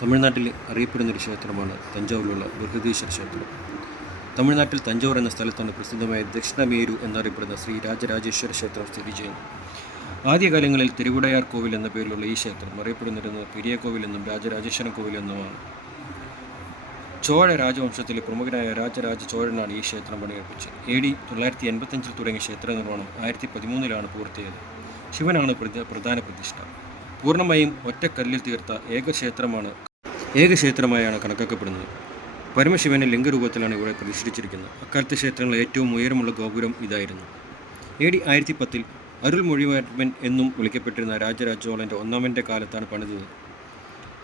തമിഴ്നാട്ടിൽ അറിയപ്പെടുന്നൊരു ക്ഷേത്രമാണ് തഞ്ചാവൂരിലുള്ള ബൃഹദീശ്വര ക്ഷേത്രം. തമിഴ്നാട്ടിൽ തഞ്ചാവൂർ എന്ന സ്ഥലത്താണ് പ്രസിദ്ധമായ ദക്ഷിണമേരു എന്നറിയപ്പെടുന്ന ശ്രീ രാജരാജേശ്വര ക്ഷേത്രം സ്ഥിതി ചെയ്യുന്നത്. ആദ്യകാലങ്ങളിൽ തിരുവുടയാർ കോവിൽ എന്ന പേരിലുള്ള ഈ ക്ഷേത്രം അറിയപ്പെടുന്നിരുന്നത് പെരിയ കോവിൽ എന്നും രാജരാജേശ്വരൻ കോവിൽ എന്നുമാണ്. ചോഴ രാജവംശത്തിലെ പ്രമുഖനായ രാജരാജ ചോഴനാണ് ഈ ക്ഷേത്രം പണികഴിപ്പിച്ചത്. AD 985 തുടങ്ങിയ ക്ഷേത്ര നിർമ്മാണം 1013 പൂർത്തിയായത്. ശിവനാണ് പ്രധാന പ്രതിഷ്ഠ. പൂർണ്ണമായും ഒറ്റക്കല്ലിൽ തീർത്ത ഏകക്ഷേത്രമായാണ് കണക്കാക്കപ്പെടുന്നത്. പരമശിവനെ ലിംഗരൂപത്തിലാണ് ഇവിടെ പ്രതിഷ്ഠിച്ചിരിക്കുന്നത്. അക്കാലത്തെ ക്ഷേത്രങ്ങളിൽ ഏറ്റവും ഉയരമുള്ള ഗോപുരം ഇതായിരുന്നു. AD 1010 അരുൾമൊഴിവർമ്മൻ എന്നും വിളിക്കപ്പെട്ടിരുന്ന രാജരാജ ചോളൻ്റെ ഒന്നാമൻ്റെ കാലത്താണ് പണിതത്.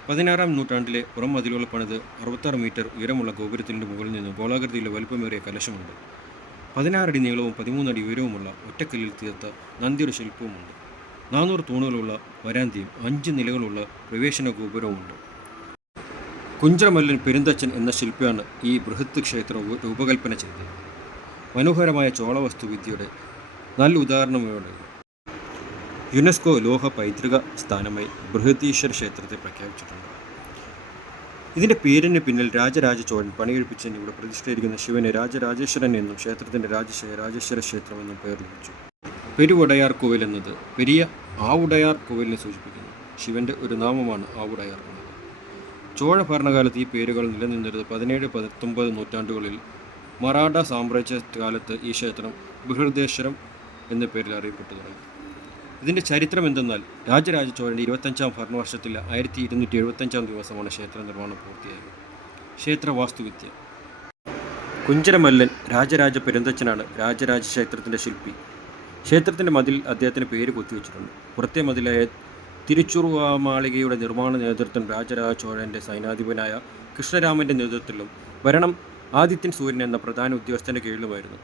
16-ാം നൂറ്റാണ്ടിലെ പുറം മതിലുകൾ പണിത് 66 മീറ്റർ ഉയരമുള്ള ഗോപുരത്തിൻ്റെ മുകളിൽ നിന്ന് ഗോളാകൃതിയിലെ വലുപ്പമേറിയ കലശമുണ്ട്. 16 അടി നീളവും 13 അടി ഉയരവുമുള്ള ഒറ്റക്കല്ലിൽ തീർത്ത നന്ദിയുടെ ശില്പവുമുണ്ട്. 400 തൂണുകളുള്ള വരാന്തിയും 5 നിലകളുള്ള പ്രവേശന ഗോപുരവുമുണ്ട്. കുഞ്ചരമല്ലൻ പെരുന്തച്ചൻ എന്ന ശില്പിയാണ് ഈ ബൃഹത്ത് ക്ഷേത്രം രൂപകൽപ്പന ചെയ്തത്. മനോഹരമായ ചോളവാസ്തുവിദ്യയുടെ നല്ല ഉദാഹരണമാണ് യുനെസ്കോ ലോക പൈതൃക സ്ഥാനമായി ബൃഹദീശ്വര ക്ഷേത്രത്തെ പ്രഖ്യാപിച്ചിട്ടുണ്ട്. ഇതിൻ്റെ പേരിന് പിന്നിൽ രാജരാജ ചോഴൻ പണികഴിപ്പിച്ചതിന് ഇവിടെ പ്രതിഷ്ഠയിരിക്കുന്ന ശിവന് രാജരാജേശ്വരൻ എന്നും ക്ഷേത്രത്തിൻ്റെ രാജേശ്വര ക്ഷേത്രം എന്നും പേർ ലഭിച്ചു. പെരുവുടയാർ കോവിൽ എന്നത് പെരിയ ആവുടയാർ കോവിലിനെ സൂചിപ്പിക്കുന്നു. ശിവൻ്റെ ഒരു നാമമാണ് ആവുടയാർ എന്നത്. ചോഴ ഭരണകാലത്ത് ഈ പേരുകൾ നിലനിന്നിരുന്നത് 17-19 നൂറ്റാണ്ടുകളിൽ. മറാഠ സാമ്രാജ്യകാലത്ത് ഈ ക്ഷേത്രം ബൃഹദേശ്വരം എന്ന പേരിൽ അറിയപ്പെട്ടു തുടങ്ങി. ഇതിൻ്റെ ചരിത്രം എന്തെന്നാൽ രാജരാജ ചോഴൻ്റെ 25-ാം ഭരണവർഷത്തിൽ 1275-ാം ദിവസമാണ് ക്ഷേത്ര നിർമ്മാണം പൂർത്തിയായത്. ക്ഷേത്ര വാസ്തുവിദ്യ. കുഞ്ചരമല്ലൻ രാജരാജ പെരുന്തച്ചനാണ് രാജരാജ ക്ഷേത്രത്തിൻ്റെ ശില്പി. ക്ഷേത്രത്തിൻ്റെ മതിൽ അദ്ദേഹത്തിന് പേര് കൊത്തിവെച്ചിട്ടുണ്ട്. പുറത്തെ മതിലായ തിരുച്ചുറുവാമാളികയുടെ നിർമ്മാണ നേതൃത്വം രാജരാജ ചോഴൻ്റെ സൈന്യാധിപനായ കൃഷ്ണരാമൻ്റെ നേതൃത്വത്തിലും ഭരണം ആദിത്യൻ സൂര്യൻ എന്ന പ്രധാന ഉദ്യോഗസ്ഥൻ്റെ കീഴിലുമായിരുന്നു.